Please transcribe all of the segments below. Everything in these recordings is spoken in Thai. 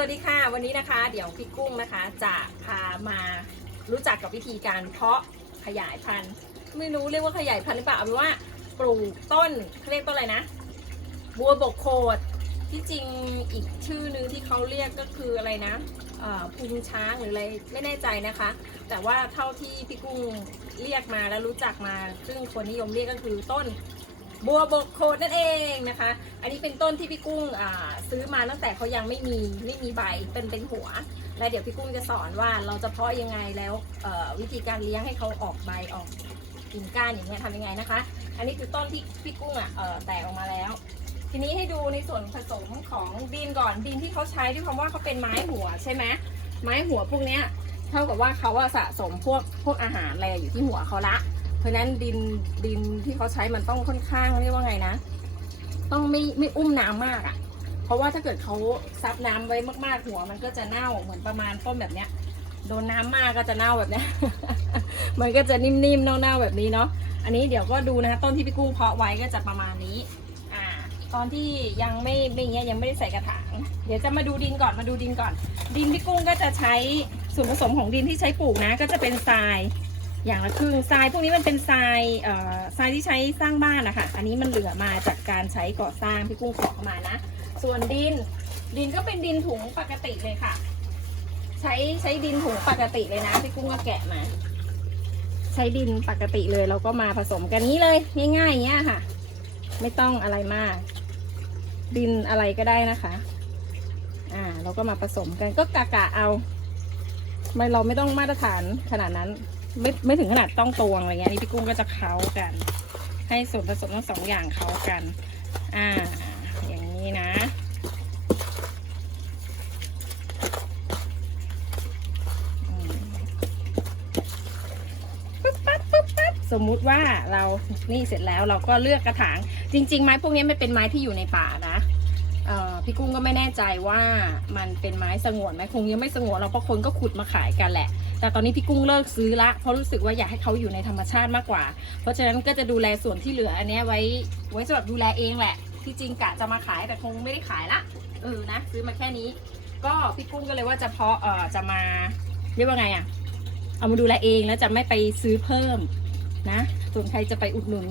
วัสดีค่ะ วันนี้นะคะ เดี๋ยวพี่กุ้งนะคะ จะพามารู้จักกับวิธีการเพาะขยายพันธุ์ไม่รู้เรียกว่าขยายพันธุ์หรือเปล่าเอาเป็นว่าปลูกต้นเขาเรียกต้นอะไรนะบัวบกโคดที่จริงอีกชื่อนึงที่เขาเรียกก็คืออะไรนะเอ่อพุงช้างหรืออะไรไม่แน่ใจนะคะ แต่ว่าเท่าที่พี่กุ้งเรียกมาและรู้จักมา ซึ่งคนนิยมเรียกก็คือต้น บัวบกโคดนั่นเองนะคะ อันนี้เป็นต้นที่พี่กุ้งซื้อมาตั้งแต่เขายังไม่มีไม่มีใบเป็นเป็นหัว แล้วเดี๋ยวพี่กุ้งจะสอนว่าเราจะเพาะยังไงแล้ววิธีการเลี้ยงให้เขาออกใบออกกิ่งก้านอย่างเงี้ยทำยังไงนะคะ อันนี้คือต้นที่พี่กุ้งอะแตกออกมาแล้ว ทีนี้ให้ดูในส่วนผสมของดินก่อนดินที่เขาใช้ด้วยควาว่าเขาเป็นไม้หัวใช่ไหมไม้หัวพวกเนี้ยเท่ากับว่าเขาอะสะสมพวกพวกอาหารอะไรอยู่ที่หัวเขาละ เพราะนั้นดินดินที่เขาใช้มันต้องค่อนข้างเรียกว่าไงนะ ต้องไม่ไม่อุ้มน้ำมากอะ่ะ เพราะว่าถ้าเกิดเขาซับน้ำไว้มากๆหัว มันก็จะเน่าเหมือนประมาณต้นแบบเนี้ยโดนน้ำมากก็จะเน่าแบบเนี้ยมันก็จะนิ่มๆ เน่าๆ แบบนี้เนาะ อันนี้เดี๋ยวก็ดูนะคะต้นที่พี่กุ้งเพาะไว้ก็จะประมาณนี้ อ่า ตอนที่ยังไม่ไม่เงี้ยยังไม่ได้ใส่กระถาง เดี๋ยวจะมาดูดินก่อนมาดูดินก่อน ดินพี่กุ้งก็จะใช้ส่วนผสมของดินที่ใช้ปลูกนะ ก็จะเป็นทราย อย่างละครึ่งทรายพวกนี้มันเป็นทรายเอ่อทรายที่ใช้สร้างบ้านนะคะอันนี้มันเหลือมาจากการใช้ก่อสร้างพี่กุ้งขอมานะ ส่วนดินดินก็เป็นดินถุงปกติเลยค่ะ ใช้ใช้ดินถุงปกติเลยนะพี่กุ้งก็แกะมา ใช้ดินปกติเลยเราก็มาผสมกันนี้เลยง่ายๆอย่างเงี้ยค่ะ ไม่ต้องอะไรมาก ดินอะไรก็ได้นะคะ อ่า เราก็มาผสมกันก็กะกะเอาไม่เราไม่ต้องมาตรฐานขนาดนั้น ไม่ไม่ถึงขนาดต้องตวงอะไรเงี้ยนี่พี่กุ้งก็จะเค้ากัน ให้ส่วนผสมทั้งสองอย่างเค้ากัน อ่า อย่างนี้นะ ปึ๊บปั๊บปึ๊บปั๊บสมมุติว่าเรานี่เสร็จแล้วเราก็เลือกกระถาง จริง ๆ ไม้พวกนี้ไม่เป็นไม้ที่อยู่ในป่านะ พี่กุ้งก็ไม่แน่ใจว่ามันเป็นไม้สงวนไหมคงยังไม่สงวนเราเพราะคนก็ขุดมาขายกันแหละ แต่ตอนนี้พี่กุ้งเลิกซื้อละเพราะรู้สึกว่าอยากให้เขาอยู่ในธรรมชาติมากกว่า เพราะฉะนั้นก็จะดูแลส่วนที่เหลืออันนี้ไว้ไว้สำหรับดูแลเองแหละ ที่จริงกะจะมาขายแต่คงไม่ได้ขายละเออนะซื้อมาแค่นี้ ก็พี่กุ้งก็เลยว่าจะเพาะเออจะมาเรียกว่าไงอะเอามาดูแลเองแล้วจะไม่ไปซื้อเพิ่ม นะส่วนใครจะไปอุดหนุน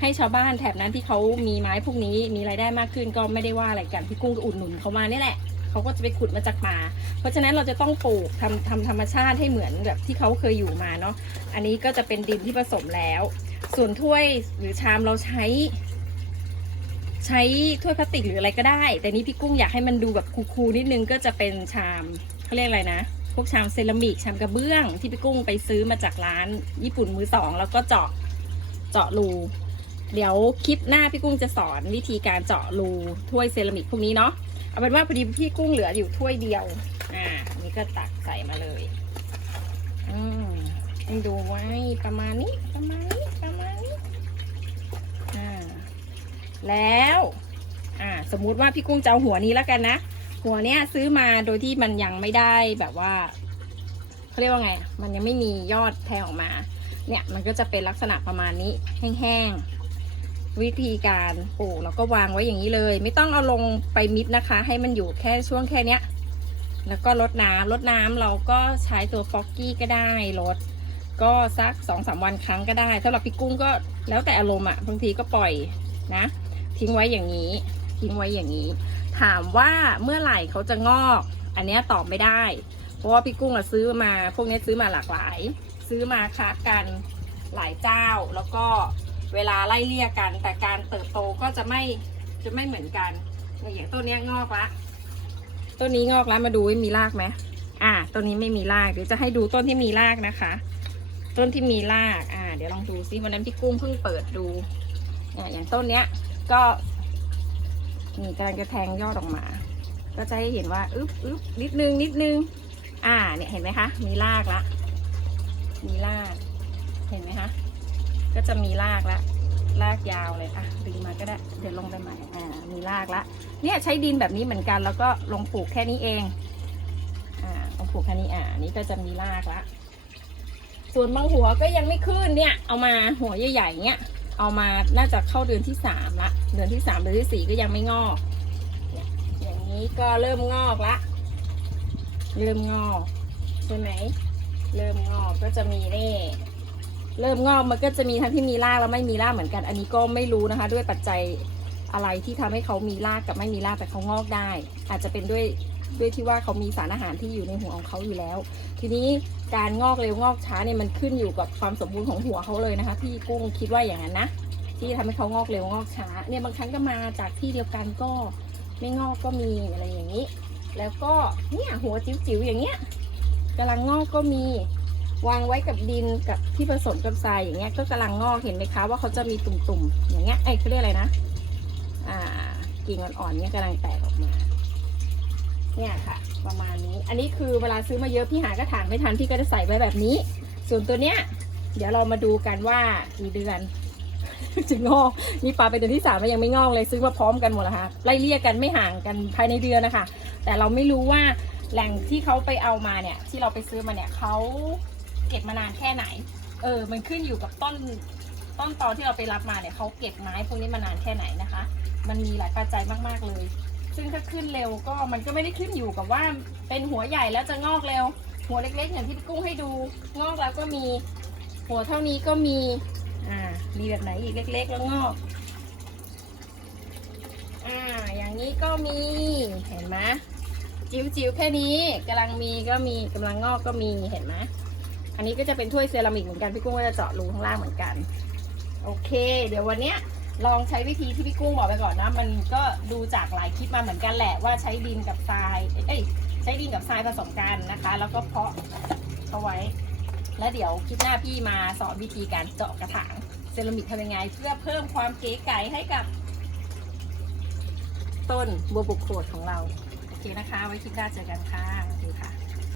ให้ชาวบ้านแถบนั้นที่เขามีไม้พวกนี้มีรายได้มากขึ้นก็ไม่ได้ว่าอะไรกันพี่กุ้งก็อุดหนุนเขามานี่แหละเขาก็จะไปขุดมาจากป่า เพราะฉะนั้นเราจะต้องปลูกทำทำธรรมชาติให้เหมือนแบบที่เขาเคยอยู่มาเนาะอันนี้ก็จะเป็นดินที่ผสมแล้ว ส่วนถ้วยหรือชามเราใช้ ใช้ถ้วยพลาสติกหรืออะไรก็ได้ แต่นี้พี่กุ้งอยากให้มันดูแบบคูลๆนิดนึงก็จะเป็นชามเขาเรียกอะไรนะ พวกชามเซรามิกชามกระเบื้อง ที่พี่กุ้งไปซื้อมาจากร้านญี่ปุ่นมือสอง แล้วก็เจาะเจาะรู เดี๋ยวคลิปหน้าพี่กุ้งจะสอนวิธีการเจาะรูถ้วยเซรามิกพวกนี้เนาะเอาเป็นว่าพอดีพี่กุ้งเหลืออยู่ถ้วยเดียว อ่านี่ก็ตักใส่มาเลย อืมดูไว้ประมาณนี้ประมาณนี้ประมาณนี้อ่าแล้ว อ่า สมมุติว่าพี่กุ้งจะเอาหัวนี้แล้วกันนะ หัวเนี้ยซื้อมาโดยที่มันยังไม่ได้แบบว่าเขาเรียกว่าไง มันยังไม่มียอดแทงออกมา เนี่ยมันก็จะเป็นลักษณะประมาณนี้แห้งๆ วิธีการปลูกเราก็วางไว้อย่างนี้เลย ไม่ต้องเอาลงไปมิดนะคะ ให้มันอยู่แค่ช่วงแค่เนี้ย แล้วก็ลดน้ำลดน้ำเราก็ใช้ตัวฟอกกี้ก็ได้ลดก็สักสองสามวันครั้งก็ได้สำหรับพี่กุ้งก็แล้วแต่อารมณ์อะบางทีก็ปล่อยนะ ทิ้งไว้อย่างนี้ ทิ้งไว้อย่างนี้ ถามว่าเมื่อไหร่เขาจะงอก อันนี้ตอบไม่ได้ เพราะว่าพี่กุ้งอะซื้อมาพวกนี้ซื้อมาหลากหลาย ซื้อมาค้ากันหลายเจ้า แล้วก็เวลาไล่เลี่ยกัน แต่การเติบโตก็จะไม่จะไม่เหมือนกันอย่างต้นนี้งอกละต้นนี้งอกแล้วมาดูว่ามีรากไหมอ่าต้นนี้ไม่มีรากเดี๋ยวจะให้ดูต้นที่มีรากนะคะ ต้นที่มีรากอ่า เดี๋ยวลองดูซิวันนั้นพี่กุ้งเพิ่งเปิดดูเนี่ยอย่างต้นเนี้ยก็ นี่กำลังจะแทงยอดออกมา ก็จะให้เห็นว่าอึ๊บอึ๊บนิดนึงนิดนึง อ่าเนี่ยเห็นไหมคะ มีรากละ มีราก เห็นไหมคะ ก็จะมีรากละรากยาวเลยอะดึงมาก็ได้ เดี๋ยวลงไปใหม่อ่ามีรากละ เนี่ยใช้ดินแบบนี้เหมือนกัน แล้วก็ลงปลูกแค่นี้เอง อ่าลงปลูกแค่นี้อ่านี่ก็จะมีรากละ ส่วนบางหัวก็ยังไม่ขึ้นเนี่ย เอามาหัวใหญ่ๆเนี่ย เอามาน่าจะเข้าเดือนที่สามละเดือนที่สามเดือนที่สี่ก็ยังไม่งอกอย่างนี้ก็เริ่มงอกละ เริ่มงอกใช่ไหมเริ่มงอกก็จะมีเน่เริ่มงอกมันก็จะมีทั้งที่มีรากแล้วไม่มีรากเหมือนกัน อันนี้ก็ไม่รู้นะคะ ด้วยปัจจัยอะไรที่ทำให้เขามีรากกับไม่มีรากแต่เขางอกได้ อาจจะเป็นด้วย ด้วยที่ว่าเขามีสารอาหารที่อยู่ในหัวของเขาอยู่แล้ว ทีนี้การงอกเร็วงอกช้าเนี่ยมันขึ้นอยู่กับความสมบูรณ์ของหัวเขาเลยนะคะพี่กุ้งคิดว่าอย่างนั้นนะที่ทำให้เขางอกเร็วงอกช้าเนี่ยบางครั้งก็มาจากที่เดียวกันก็ไม่งอกก็มีอะไรอย่างนี้ แล้วก็เนี่ยหัวจิ๋วๆอย่างเงี้ยกำลังงอกก็มีวางไว้กับดินกับที่ผสมกับทรายอย่างเงี้ยก็กำลังงอกเห็นไหมคะว่าเขาจะมีตุ่มๆอย่างเงี้ยไอ้เขาเรียกอะไรนะ อ่ากิ่งอ่อนๆเนี่ยกำลังแตกออกมา เนี่ยค่ะ ประมาณนี้ อันนี้คือเวลาซื้อมาเยอะพี่หากระถางไม่ทันพี่ก็จะใส่ไว้แบบนี้ ส่วนตัวเนี้ย เดี๋ยวเรามาดูกันว่ากี่เดือนจะงอกนี่ปลาเป็นเดือนที่สามแล้วยังไม่งอกเลยซื้อมาพร้อมกันหมดแล้วค่ะไล่เลี่ยกันไม่ห่างกันภายในเดือนนะคะ แต่เราไม่รู้ว่าแหล่งที่เขาไปเอามาเนี่ย ที่เราไปซื้อมาเนี่ยเขาเก็บมานานแค่ไหน เออ มันขึ้นอยู่กับต้นต้นตอที่เราไปรับมาเนี่ยเขาเก็บไม้พวกนี้มานานแค่ไหนนะคะ มันมีหลายปัจจัยมากๆเลย ซึ่งถ้าขึ้นเร็วก็มันก็ไม่ได้ขึ้นอยู่กับว่าเป็นหัวใหญ่แล้วจะงอกเร็ว หัวเล็กๆ อย่างที่พี่กุ้งให้ดู งอกแล้วก็มี หัวเท่านี้ก็มี อ่า มีแบบไหนอีกเล็ก ๆ แล้วงอก อ่า อย่างนี้ก็มี เห็นไหมจิ๋วๆแค่นี้กำลังมีก็มีกำลังงอกก็มีเห็นไหมอันนี้ก็จะเป็นถ้วยเซรามิกเหมือนกันพี่กุ้งก็จะเจาะรูข้างล่างเหมือนกัน โอเค เดี๋ยววันเนี้ย ลองใช้วิธีที่พี่กุ้งบอกไปก่อนนะ มันก็ดูจากหลายคลิปมาเหมือนกันแหละว่าใช้ดินกับทราย เอ้ยใช้ดินกับทรายผสมกันนะคะ แล้วก็เพาะเอาไว้ แล้วเดี๋ยวคลิปหน้าพี่มาสอนวิธีการเจาะกระถางเซรามิกทำยังไง เพื่อเพิ่มความเก๋ไก๋ให้กับ ต้นบัวบุกโขดของเรา โอเคนะคะ ไว้คลิปหน้าเจอกันค่ะสวัสดี